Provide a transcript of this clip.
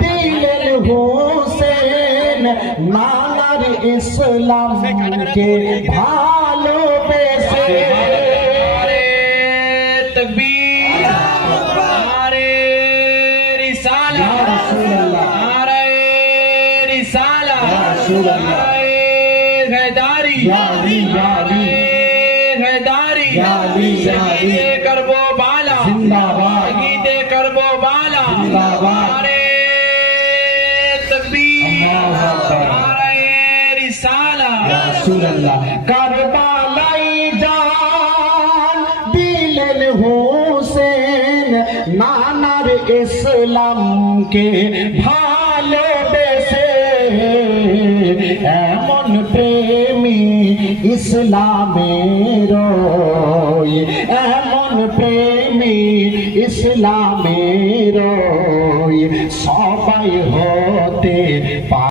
দিলেন হোসেন নানার ইসলামকে ভালোবেসে। আরে তাকবীর, আরে রিসালা, আরে রিসালা, আরে हैदारी, আরে हैदारी, शहीदे करबो बाला, शहीदे करबो बाला, अरे तकबीर, अरे रिसाला, কারবালাই জান দিলেন হোসেন নানার ইসলামকে ভালোবেসে। এমন প্রেমী ইসলামের, এমন প্রেমী ইসলামের সবাই হতে